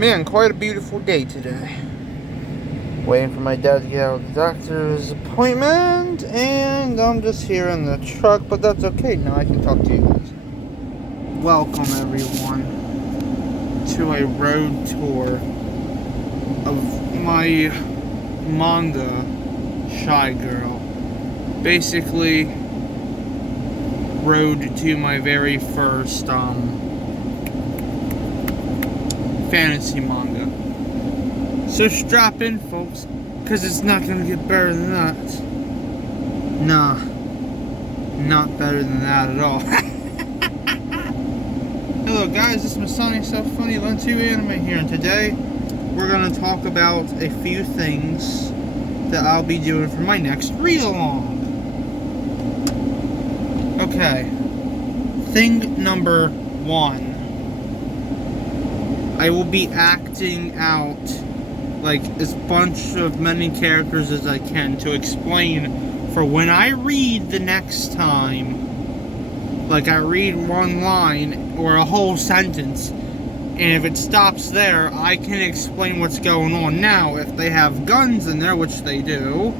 Man, quite a beautiful day today. Waiting for my dad to get out of the doctor's appointment, and I'm just here in the truck, but that's okay. Now I can talk to you guys. Welcome, everyone, to a road tour of my manga, Shy Girl. Basically, road to my very first, fantasy manga. So strap in, folks, because it's not going to get better than that. Nah, not better than that at all. Hello guys, this is Masani So Funny Lentu Anime here, and today we're going to talk about a few things that I'll be doing for my next read-along. Okay, thing number one. I will be acting out like as many characters as I can to explain for when I read the next time. Like I read one line or a whole sentence, and if it stops there, I can explain what's going on. Now, if they have guns in there, which they do,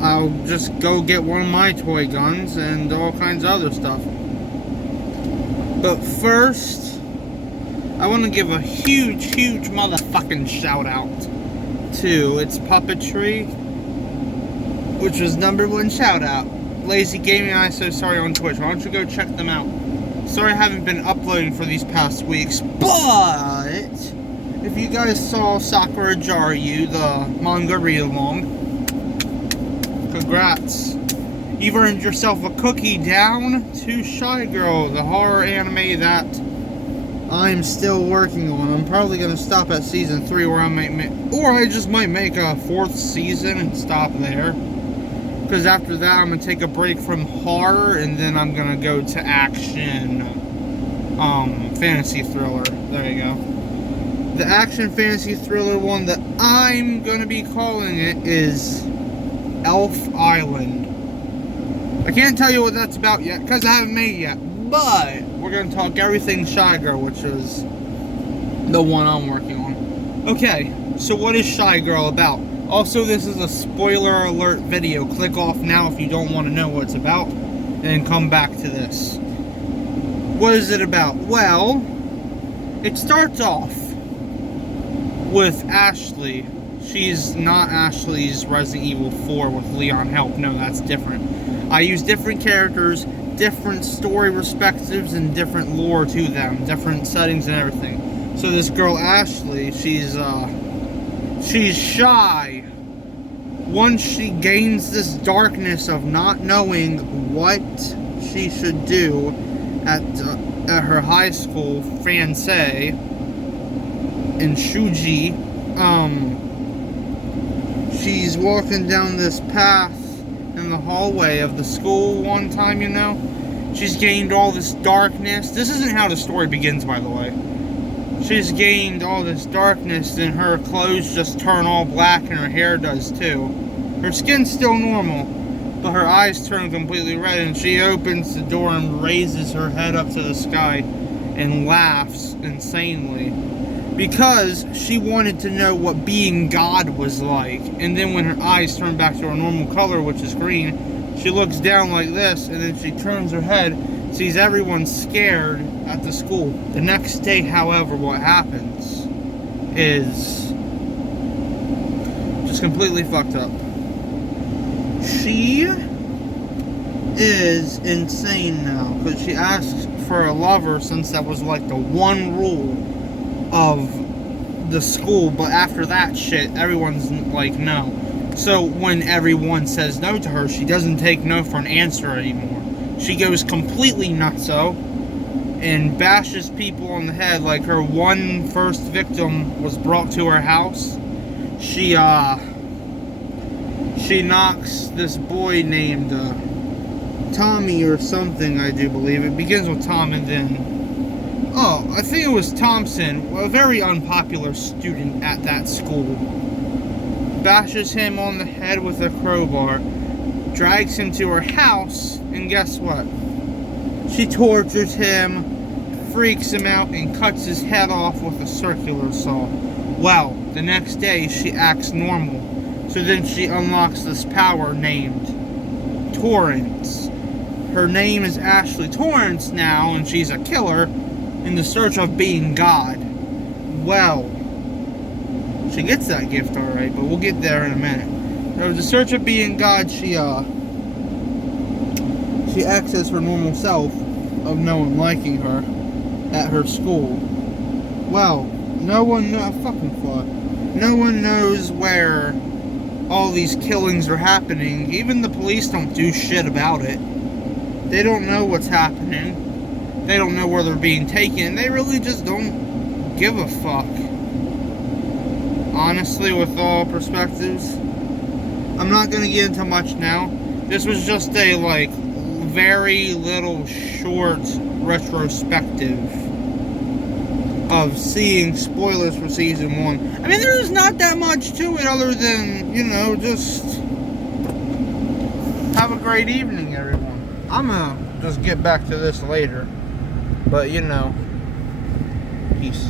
I'll just go get one of my toy guns and all kinds of other stuff. But first, I want to give a huge motherfucking shout out to its puppetry, which was #1 shout out. Lazy Gaming I So Sorry on Twitch. Why don't you go check them out? Sorry I haven't been uploading for these past weeks, but if you guys saw Sakura Jaryu, the manga read-along, congrats. You've earned yourself a cookie down to Shy Girl, the horror anime that I'm still working on. I'm probably going to stop at season 3, where I just might make a 4th season and stop there. Because after that, I'm going to take a break from horror, and then I'm going to go to action, fantasy thriller. There you go. The action fantasy thriller one that I'm going to be calling it is Elf Island. I can't tell you what that's about yet, because I haven't made it yet. But we're going to talk everything Shy Girl, which is the one I'm working on. Okay, so what is Shy Girl about? Also, this is a spoiler alert video. Click off now if you don't want to know what it's about, and then come back to this. What is it about? Well, it starts off with Ashley. She's not Ashley's Resident Evil 4 with Leon Help. No, that's different. I use different characters, different story perspectives, and different lore to them, different settings and everything. So this girl Ashley, she's shy. Once she gains this darkness of not knowing what she should do at her high school, Fransei, in Shuji, she's walking down this path in the hallway of the school one time, you know. She's gained all this darkness. This isn't how the story begins, by the way. She's gained all this darkness, and her clothes just turn all black, and her hair does too. Her skin's still normal, but her eyes turn completely red, and she opens the door and raises her head up to the sky and laughs insanely. Because she wanted to know what being God was like. And then when her eyes turn back to her normal color, which is green, she looks down like this, and then she turns her head, sees everyone scared at the school. The next day, however, what happens is just completely fucked up. She is insane now, because she asks for a lover, since that was like the one rule of the school, but after that shit, everyone's like, no. So when everyone says no to her, she doesn't take no for an answer anymore. She goes completely nutso and bashes people on the head. Like her one first victim was brought to her house. She knocks this boy named Tommy or something, I do believe. It begins with Tom and then I think it was Thompson, a very unpopular student at that school. Bashes him on the head with a crowbar, drags him to her house, and guess what? She tortures him, freaks him out and cuts his head off with a circular saw. Well, the next day she acts normal. So then she unlocks this power named Torrance. Her name is Ashley Torrance now, and she's a killer in the search of being God. Well, she gets that gift alright, but we'll get there in a minute. So the search of being God, she acts as her normal self of no one liking her at her school. Well, no one knows where all these killings are happening. Even the police don't do shit about it. They don't know what's happening. They don't know where they're being taken. They really just don't give a fuck. Honestly, with all perspectives. I'm not going to get into much now. This was just a, very little short retrospective of seeing spoilers for season 1. I mean, there's not that much to it other than, just have a great evening, everyone. I'm gonna just get back to this later. But, peace.